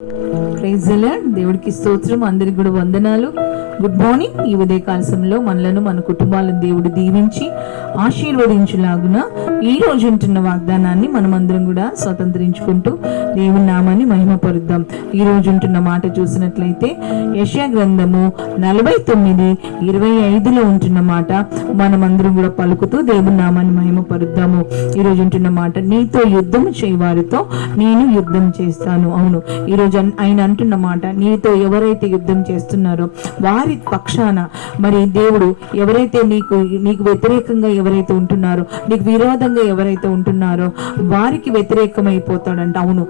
Praise the lord. దేవుడికి స్తోత్రం. అందరికి కూడా వందనాలు. Good morning. ఈ ఉదయకాల సమయంలో మనలను మన కుటుంబాలను దేవుడు దీవించి ఆశీర్వదించులాగున ఈ రోజు ఉంటున్న వాగ్దానాన్ని మనమందరం కూడా స్వతంత్రించుకుంటూ దేవుని నామాన్ని మహిమపరుద్దాం. ఈ రోజు ఉంటున్న మాట చూసినట్లయితే యెషయా గ్రంథము 49:25 ఉంటున్న మాట మనమందరం కూడా పలుకుతూ దేవుని నామాన్ని మహిమపరుద్దాము. ఈ రోజు ఉంటున్న మాట, నీతో యుద్ధం చేయవారితో నేను యుద్ధం చేస్తాను. అవును, ఈరోజు ఆయన అంటున్న మాట, నీతో ఎవరైతే యుద్ధం చేస్తున్నారో వారి పక్షాన మరి దేవుడు ఎవరైతే నీకు వ్యతిరేకంగా ఎవరైతే ఉంటున్నారో, నీకు విరోధంగా ఎవరైతే ఉంటున్నారో వారికి వ్యతిరేకమైపోతాడంట. అవును,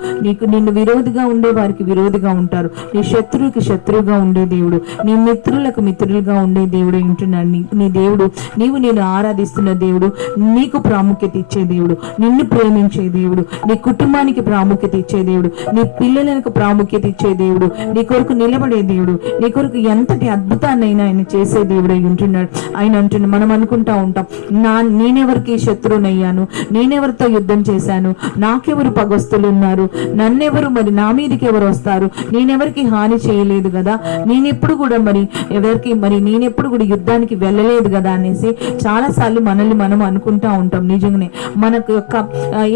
నిన్ను విరోధిగా ఉండే వారికి విరోధిగా ఉంటారు. నీ శత్రువుకి శత్రువుగా ఉండే దేవుడు, నీ మిత్రులకు మిత్రులుగా ఉండే దేవుడు ఉంటున్నాడు. నీ దేవుడు, నేను ఆరాధిస్తున్న దేవుడు నీకు ప్రాముఖ్యత ఇచ్చే దేవుడు, నిన్ను ప్రేమించే దేవుడు, నీ కుటుంబానికి ప్రాముఖ్యత ఇచ్చే దేవుడు, నీ పిల్లలకు ప్రాముఖ్యత ఇచ్చే దేవుడు, నీ కొరకు నిలబడే దేవుడు, నీ కొరకు ఎంతటి అద్భుతాన్నైనా ఆయన చేసే దేవుడు అయి ఉంటున్నాడు. ఆయన అంటున్నాడు, మనం అనుకుంటా ఉంటాం, నేనెవరికి శత్రువునయ్యాను, నేనెవరితో యుద్ధం చేశాను, నాకెవరు పగస్తులు ఉన్నారు, నన్నెవరు మరి నా మీదకి ఎవరు వస్తారు, నేనెవరికి హాని చేయలేదు కదా, నేనెప్పుడు కూడా నేనెప్పుడు కూడా యుద్ధానికి వెళ్ళలేదు కదా అనేసి చాలా సార్లు మనల్ని మనం అనుకుంటా ఉంటాం. నిజంగానే మనకు యొక్క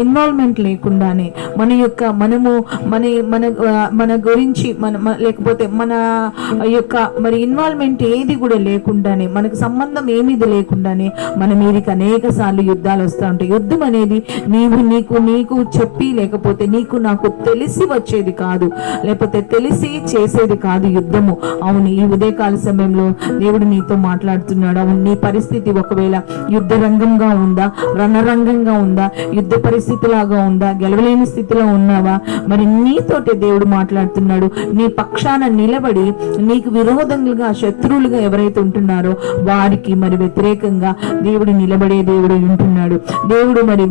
ఇన్వాల్వ్మెంట్ లేకుండానే మన గురించి లేకపోతే మన యొక్క మరి ఇన్వాల్వ్మెంట్ ఏది కూడా లేకుండానే, మనకు సంబంధం ఏమిది లేకుండానే మన మీదకి అనేక సార్లు యుద్ధాలు వస్తూ ఉంటాయి. యుద్ధం అనేది నీకు చెప్పి లేకపోతే నాకు తెలిసి వచ్చేది కాదు, లేకపోతే తెలిసి చేసేది కాదు యుద్ధము. అవును, ఈ ఉదయకాల సమయంలో దేవుడు నీతో మాట్లాడుతున్నాడు. అవును, నీ పరిస్థితి ఒకవేళ యుద్ధ రంగంగా ఉందా, రణరంగంగా ఉందా, యుద్ధ పరిస్థితి లాగా ఉందా, గెలవలేని స్థితిలో ఉన్నావా, మరి నీతోటి దేవుడు మాట్లాడుతున్నాడు. నీ పక్షాన నిలబడి నీకు విరోధంగా శత్రువులుగా ఎవరైతే ఉంటున్నారో వారికి మరి వ్యతిరేకంగా దేవుడు నిలబడే దేవుడు ఉంటున్నాడు. దేవుడు మరి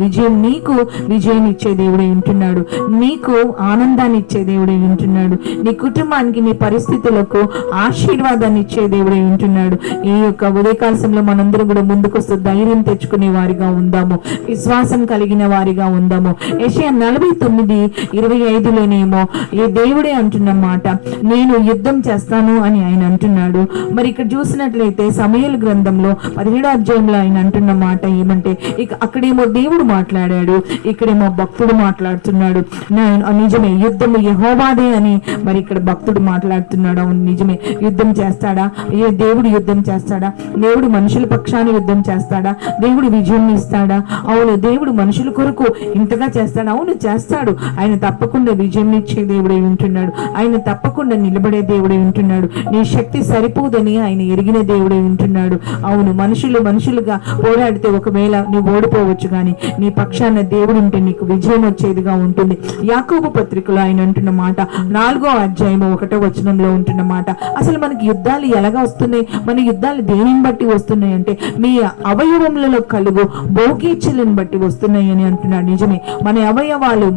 నీకు విజయం ఇచ్చే దేవుడే ఉంటున్నాడు, నీకు ఆనందాన్ని ఇచ్చే దేవుడే ఉంటున్నాడు, నీ కుటుంబానికి నీ పరిస్థితులకు ఆశీర్వాదాన్ని ఇచ్చే దేవుడే ఉంటున్నాడు. ఈ యొక్క ఉదయకాల సమయంలో మనందరం కూడా ముందుకొస్తూ ధైర్యం తెచ్చుకునే వారిగా ఉందాము, విశ్వాసం కలిగిన వారిగా ఉందాము. యెషయా 49:25లోనేమో ఈ దేవుడే అంటున్న మాట, నేను యుద్ధం చేస్తాను అని ఆయన అంటున్నాడు. మరి ఇక్కడ చూసినట్లయితే సమూయేలు గ్రంథంలో 17వ అధ్యాయంలో ఆయన అంటున్న మాట ఏమంటే, అక్కడేమో దేవుడు మాట్లాడాడు, ఇక్కడేమో భక్తుడు మాట్లాడుతున్నాడు. నిజమే, యుద్ధము యెహోవాదే అని మరి ఇక్కడ భక్తుడు మాట్లాడుతున్నాడు. అవును, నిజమే. యుద్ధం చేస్తాడా దేవుడు? యుద్ధం చేస్తాడా దేవుడు? మనుషుల పక్షాన యుద్ధం చేస్తాడా దేవుడు? విజయం ఇస్తాడా? అవును, దేవుడు మనుషుల కొరకు ఇంతగా చేస్తాడు. అవును, చేస్తాడు. ఆయన తప్పకుండా విజయం ఇచ్చే దేవుడై ఉంటున్నాడు. ఆయన తప్పకుండా నిలబడే దేవుడై ఉంటున్నాడు. నీ శక్తి సరిపోదని ఆయన ఎరిగిన దేవుడై ఉంటున్నాడు. అవును, మనుషులుగా పోరాడితే ఒకవేళ నీవు ఓడిపోవచ్చు, కానీ నీ పక్షాన దేవుడు ఉంటే నీకు విజయం వచ్చేదిగా ఉంటుంది. యాకోబు పత్రికలో ఆయన అంటున్న మాట 4వ అధ్యాయము 1వ వచనంలో ఉంటున్న మాట, అసలు మనకి యుద్ధాలు ఎలాగా వస్తున్నాయి, మన యుద్ధాలు దేనిని బట్టి వస్తున్నాయి అంటే మీ అవయవములలో కలుగు భోగీచ్చలను బట్టి వస్తున్నాయి అని అంటున్నాడు. నిజమే, మన అవయవాలు,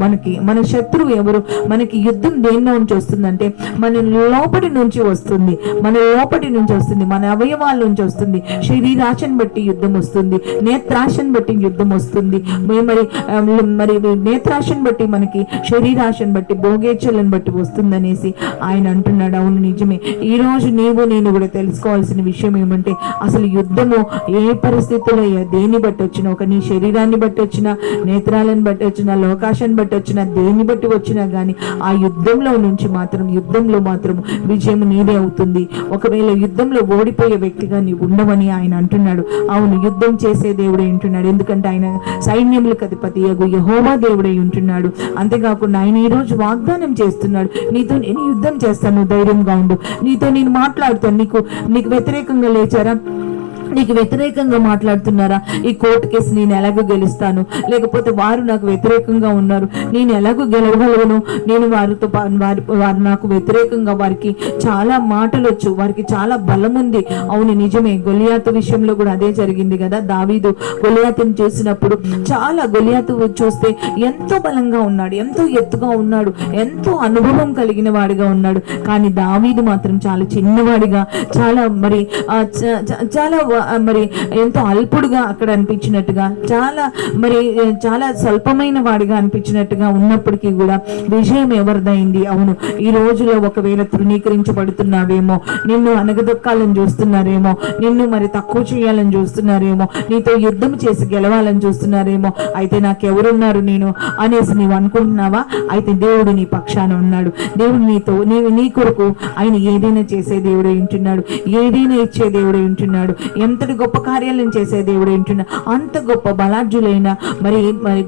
మన శత్రువు ఎవరు, మనకి యుద్ధం దేని నుంచి వస్తుందంటే మన లోపటి నుంచి వస్తుంది, మన అవయవాల నుంచి వస్తుంది. శరీరాశను బట్టి యుద్ధం వస్తుంది, నేత్రాశను బట్టి యుద్ధం వస్తుంది. మరి నేత్రాశను బట్టి మనకి శరీరాశను బట్టి భోగేచ్ఛలను బట్టి వస్తుందనేసి ఆయన అంటున్నాడు. అవును, నిజమే. ఈ రోజు నేను కూడా తెలుసుకోవాల్సిన విషయం ఏమంటే, అసలు యుద్ధము ఏ పరిస్థితుల్లో దేన్ని బట్టి వచ్చినా, ఒక నీ శరీరాన్ని బట్టి వచ్చినా, నేత్రాలను బట్టి వచ్చినా, లోకాశాన్ని బట్టి వచ్చినా, దేన్ని బట్టి వచ్చినా గానీ ఆ యుద్ధంలో మాత్రం విజయం నీదే అవుతుంది. ఒకవేళ యుద్ధంలో ఓడిపోయే వ్యక్తిగా నీవు ఉండవని ఆయన అంటున్నాడు. అవును, యుద్ధం చేసే దేవుడే ఉంటున్నాడు. ఎందుకంటే ఆయన సైన్యములకు అధిపతి యెహోవా దేవుడే ఉంటున్నాడు. అంతేకాకుండా ఆయన ఈ రోజు వాగ్దానం చేస్తున్నాడు, నీతో నేను యుద్ధం చేస్తాను, ధైర్యంగా ఉండు, నీతో నేను మాట్లాడుతాను. నీకు వ్యతిరేకంగా లేచారా, నీకు వ్యతిరేకంగా మాట్లాడుతున్నారా, ఈ కోర్టు కేసు నేను ఎలాగో గెలుస్తాను, లేకపోతే వారు నాకు వ్యతిరేకంగా ఉన్నారు, నేను ఎలాగో గెలవగలను, నేను వారు నాకు వ్యతిరేకంగా, వారికి చాలా మాటలు వచ్చు, వారికి చాలా బలం ఉంది. అవును, నిజమే. గొలియాతు విషయంలో కూడా అదే జరిగింది కదా. దావీదు గొలియాతుని చూసినప్పుడు గొలియాతు చూస్తే ఎంతో బలంగా ఉన్నాడు, ఎంతో ఎత్తుగా ఉన్నాడు, ఎంతో అనుభవం కలిగిన వాడిగా ఉన్నాడు. కానీ దావీదు మాత్రం చాలా చిన్నవాడిగా, చాలా మరి ఎంతో అల్పుడుగా అక్కడ అనిపించినట్టుగా, చాలా స్వల్పమైన వాడిగా అనిపించినట్టుగా ఉన్నప్పటికీ కూడా విజయం ఎవరిదైంది? అవును, ఈ రోజులో ఒకవేళ తృణీకరించబడుతున్నావేమో, నిన్ను అనగదొక్కాలని చూస్తున్నారేమో, నిన్ను మరి తక్కువ చేయాలని చూస్తున్నారేమో, నీతో యుద్ధం చేసి గెలవాలని చూస్తున్నారేమో, అయితే నాకెవరున్నారు నేను అనేసి నీవు అనుకుంటున్నావా? అయితే దేవుడు నీ పక్షాన ఉన్నాడు. దేవుడు నీ కొరకు ఆయన ఏదైనా చేసే దేవుడే ఉంటున్నాడు, ఏదైనా ఇచ్చే దేవుడే ఉంటున్నాడు, ఎంతటి గొప్ప కార్యాలను చేసే దేవుడే ఉంటున్నాడు. అంత గొప్ప బలాఢ్యులైన మరి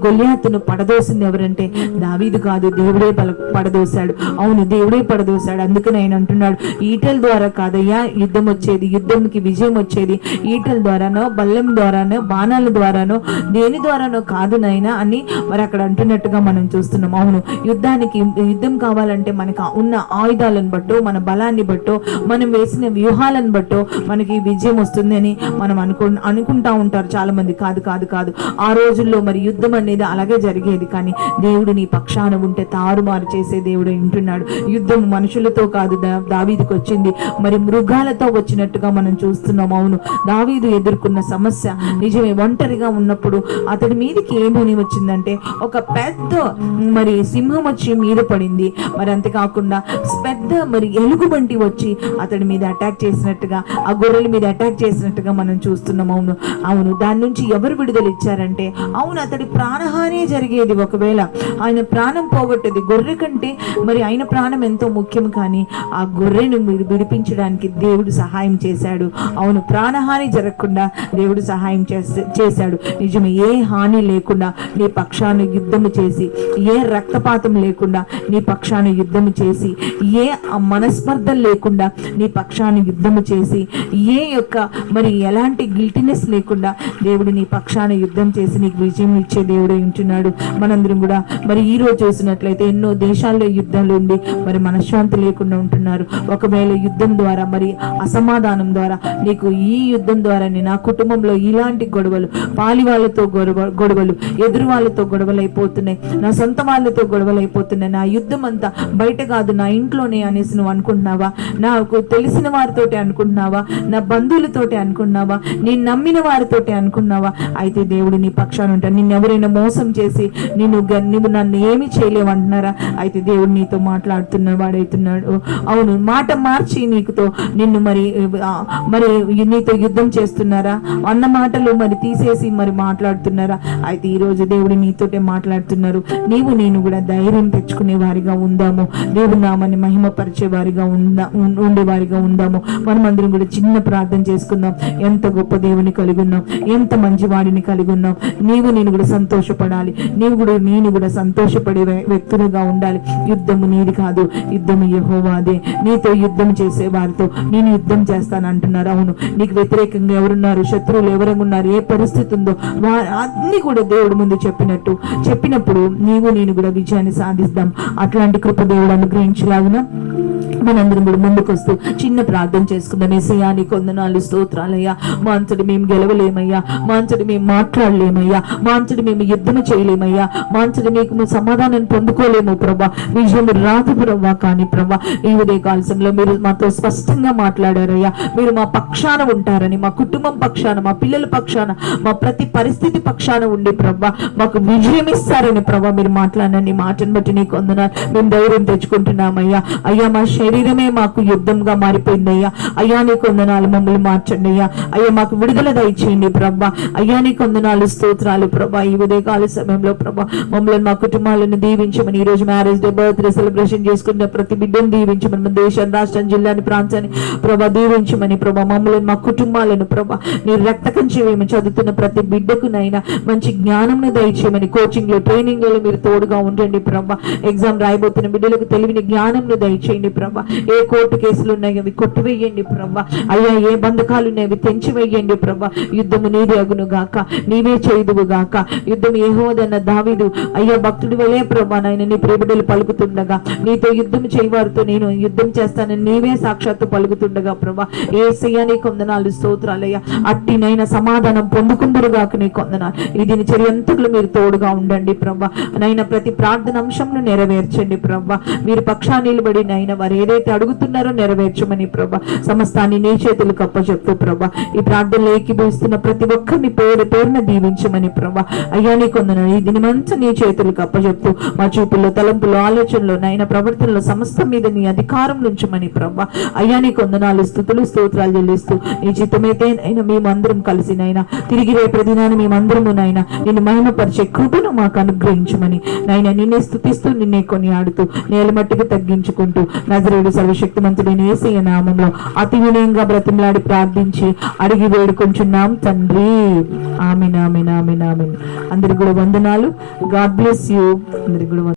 గొల్యాతును పడదోసింది ఎవరంటే దావీదు కాదు, దేవుడే పడదోశాడు. అవును, దేవుడే పడదోశాడు. అందుకని ఆయన అంటున్నాడు, ఈటల ద్వారా కాదయ్యా యుద్ధం వచ్చేది, యుద్ధంకి విజయం వచ్చేది ఈటల ద్వారానో, బల్లెం ద్వారానో, బాణాల ద్వారానో, దేని ద్వారానో కాదు నాయనా అని మరి అక్కడ అంటున్నట్టుగా మనం చూస్తున్నాం. అవును, యుద్ధం కావాలంటే మనకు ఉన్న ఆయుధాలను బట్టో, మన బలాన్ని బట్టో, మనం వేసిన వ్యూహాలను బట్టో మనకి విజయం వస్తుంది అని మనం అనుకుంటా ఉంటారు చాలా మంది. కాదు కాదు కాదు ఆ రోజుల్లో మరి యుద్ధం అనేది అలాగే జరిగేది. కానీ దేవుడు నీ పక్షాన ఉంటే తారుమారు చేసే దేవుడు ఉంటున్నాడు. యుద్ధం మనుషులతో కాదు దావీదుకు వచ్చింది, మరి మృగాలతో వచ్చినట్టుగా మనం చూస్తున్నాం. అవును, దావీదు ఎదుర్కొన్న సమస్య నిజమే. ఒంటరిగా ఉన్నప్పుడు అతడి మీదకి ఏమని వచ్చిందంటే ఒక పెద్ద మరి సింహం వచ్చి మీద పడింది. మరి అంతేకాకుండా పెద్ద మరి ఎలుగుబంటి వచ్చి అతడి మీద అటాక్ చేసినట్టుగా, ఆ గొర్రెల మీద అటాక్ చేసినట్టుగా మనం చూస్తున్నాం. అవును అవును దాని నుంచి ఎవరు విడుదల ఇచ్చారంటే, అవును అతడి ప్రాణహాని జరిగేది. ఒకవేళ ఆయన ప్రాణం పోగొట్టేది, గొర్రె కంటే మరి ఆయన ప్రాణం ఎంతో ముఖ్యం. కానీ ఆ గొర్రెను విడిపించడానికి దేవుడు సహాయం చేశాడు. అవును, ప్రాణహాని జరగకుండా దేవుడు సహాయం చేశాడు. నిజమే, ఏ హాని లేకుండా నీ పక్షాన యుద్ధము చేసి, ఏ రక్తపాతం లేకుండా నీ పక్షాన యుద్ధము చేసి, ఏ మనస్పర్ధలు లేకుండా నీ పక్షాన యుద్ధము చేసి, ఏ యొక్క మరి ఎలాంటి గిల్టీనెస్ లేకుండా దేవుడు నీ పక్షాన యుద్ధం చేసి నీకు విజయం ఇచ్చే దేవుడు ఉంటున్నాడు. మనందరం కూడా మరి ఈ రోజు చూసినట్లయితే ఎన్నో దేశాల్లో యుద్ధాలు ఉండి మరి మనశ్శాంతి లేకుండా ఉంటున్నారు. ఒకవేళ యుద్ధం ద్వారా మరి అసమాధానం ద్వారా నీకు ఈ యుద్ధం ద్వారా నా కుటుంబంలో ఇలాంటి గొడవలు, పాలి వాళ్ళతో గొడవలు, ఎదురు వాళ్ళతో గొడవలు అయిపోతున్నాయి, నా సొంత వాళ్ళతో గొడవలు అయిపోతున్నాయి, నా యుద్ధం అంతా బయట కాదు నా ఇంట్లోనే అనేసి నువ్వు అనుకుంటున్నావా? నాకు తెలిసిన వారితోటి అనుకుంటున్నావా? నా బంధువులతోటి అనుకున్నావా? నేను నమ్మిన వారితోటి అనుకున్నావా? అయితే దేవుడు నీ పక్షాన ఉంటాడు. నిన్ను ఎవరైనా మోసం చేసి నువ్వు నన్ను ఏమి చేయలేవంటున్నారా? అయితే దేవుడు నీతో మాట్లాడుతున్న వాడైతున్నాడు. అవును, మాట మార్చి నిన్ను మరి నీతో యుద్ధం చేస్తున్నారా? అన్న మాటలు మరి తీసేసి మరి మాట్లాడుతున్నారా? అయితే ఈ రోజు దేవుడు నీతోటే మాట్లాడుతున్నారు. నేను కూడా ధైర్యం తెచ్చుకునే వారిగా ఉందాము, దేవుడు నామని మహిమపరిచే వారిగా ఉండేవారిగా ఉందాము. మనమందరం కూడా చిన్న ప్రార్థన చేసుకుందాం. ఎంత గొప్ప దేవుని కలిగి ఉన్నాం, ఎంత మంచి వాడిని కలిగి ఉన్నాం. నేను కూడా సంతోషపడాలి, నేను కూడా సంతోషపడే వ్యక్తులుగా ఉండాలి. యుద్ధము నీది కాదు, యుద్ధము యెహోవాదే. నీతో యుద్ధం చేసే వారితో నేను యుద్ధం చేస్తాను అంటున్నారు. అవును, నీకు వ్యతిరేకంగా ఎవరున్నారు, శత్రువులు ఎవరున్నారు, ఏ పరిస్థితి ఉందో అన్ని కూడా దేవుడు ముందు చెప్పినప్పుడు నేను కూడా విజయాన్ని సాధిస్తాం. అట్లాంటి కృప దేవుడు అనుగ్రహించలాగున మనందరం కూడా ముందుకు వస్తూ చిన్న ప్రార్థన చేసుకుందాం. యేసయ్యా నీకు వందనాలు, స్తోత్రాలయ్యా. మా అంతటి మేము గెలవలేమయ్యా, మా అంతటి మేము మాట్లాడలేమయ్యా, మా అంతటి మేము యుద్ధం చేయలేమయ్యా, మా అంతటి మీకు సమాధానం పొందుకోలేము ప్రభా, విజయం రాదు ప్రభా. కానీ ప్రభా ఈ ఉదయ కాలశంలో మీరు మాతో స్పష్టంగా మాట్లాడారయ్యా. మీరు మా పక్షాన ఉంటారని, మా కుటుంబం పక్షాన, మా పిల్లల పక్షాన, మా ప్రతి పరిస్థితి పక్షాన ఉండి ప్రభా మాకు విజయం ఇస్తారని ప్రభా మీరు మాట్లాడండి. మాటను బట్టి నీకు వందనాలు. మేము ధైర్యం తెచ్చుకుంటున్నామయ్యా. అయ్యా మా శరీరమే మాకు యుద్ధంగా మారిపోయిందయ్యా. అయ్యా నీకు వందనాలు, మమ్మల్ని మార్చండి అయ్యా. అయ్యా మాకు విడుదల దయచేయండి ప్రభా. అయ్యా నీకు వందనాలు, స్తోత్రాలు ప్రభా. ఈ ఉదయకాల సమయంలో ప్రభా మమ్మల్ని, మా కుటుంబాలను దీవించమని, ఈ రోజు మ్యారేజ్ డే, బర్త్డే సెలబ్రేషన్ చేసుకున్న ప్రతి బిడ్డను దీవించమని, మన దేశం, రాష్ట్రం, జిల్లాని, ప్రాంతాన్ని ప్రభా దీవించమని ప్రభా. మమ్మల్ని, మా కుటుంబాలను ప్రభా మీరు రక్తకంచి వేయమని, చదువుతున్న ప్రతి బిడ్డకునైనా మంచి జ్ఞానం దయచేయమని, కోచింగ్ లో, ట్రైనింగ్ లో మీరు తోడుగా ఉండండి ప్రభా. ఎగ్జామ్ రాయబోతున్న బిడ్డలకు తెలివిని, జ్ఞానం దయచేయండి ప్రభా. ఏ కోర్టు కేసులు ఉన్నాయో అవి కొట్టివేయండి ప్రభా. అయ్యా ఏ బంధకాలు ఉన్నాయో అవి తెంచివేయండి ప్రభా. యుద్ధము నీదే అగును గాక, నీవే చేయుదువు గాక. యుద్ధం యెహోవాదన్న దావీదు అయ్యా భక్తుడి వలే ప్రభా నాయన నీ ప్రియబిడ్డలు పలుకుతుండగా, నీతో యుద్ధం చేయవారితో నేను యుద్ధం చేస్తానని నీవే సాక్షాత్తు పలుకుతుండగా ప్రభా యేసయ్యా నీకు వందనాలు, స్తోత్రాలయ్యా. అట్టినైనా సమాధానం పొందుకుందరు గాక నీకు వందనాలు. ఇది చర్యంతకులు మీరు తోడుగా ఉండండి ప్రభా. నైనా ప్రతి ప్రార్థన అంశంను నెరవేర్చండి ప్రభా. మీరు పక్షా నిలబడి నైనా వారు ఏదైతే అడుగుతున్నారో నెరవేర్చమని ప్రభా సమస్తాన్ని నీ చేతులకు అప్పచెప్తూ ప్రభా ఈ ప్రార్థనలో ఏకీభవిస్తున్న ప్రతి ఒక్కరిని పేరున దీవించమని ప్రభా అయ్యా నీ కొందనాలు ఈ దినమంతా నీ చేతులకు అప్పచెప్తూ మా చూపుల్లో తలంపులో ఆలోచనలో నైనా ప్రవర్తనలో సమస్తం మీద నీ అధికారం ఉంచమని ప్రభా అయ్యా నీ కొందనాలు స్తుతులు స్తోత్రాలు చెల్లిస్తూ నీ చిత్తమైతే అయినా మేమందరం కలిసి నైనా తిరిగి రేపటి దినాన్ని మేమందరము నైనా నిన్ను మహిమపరిచే కృపను మాకు అనుగ్రహించమని నైనా నిన్నే స్తుతిస్తూ నిన్నే కొనియాడుతూ నేల మట్టుకు తగ్గించుకుంటూ నజరేయుడు సర్వశక్తిమంతుడైన యేసయ్య నామములో అతి వినయంగా బ్రతిమలాడి ప్రార్థించి అడిగి వేడుకొంచున్నాం తండ్రి. ఆమేన్ ఆమేన్ ఆమేన్ ఆమేన్. అందరికి కూడా వందనాలు. God bless you. అందరికి కూడా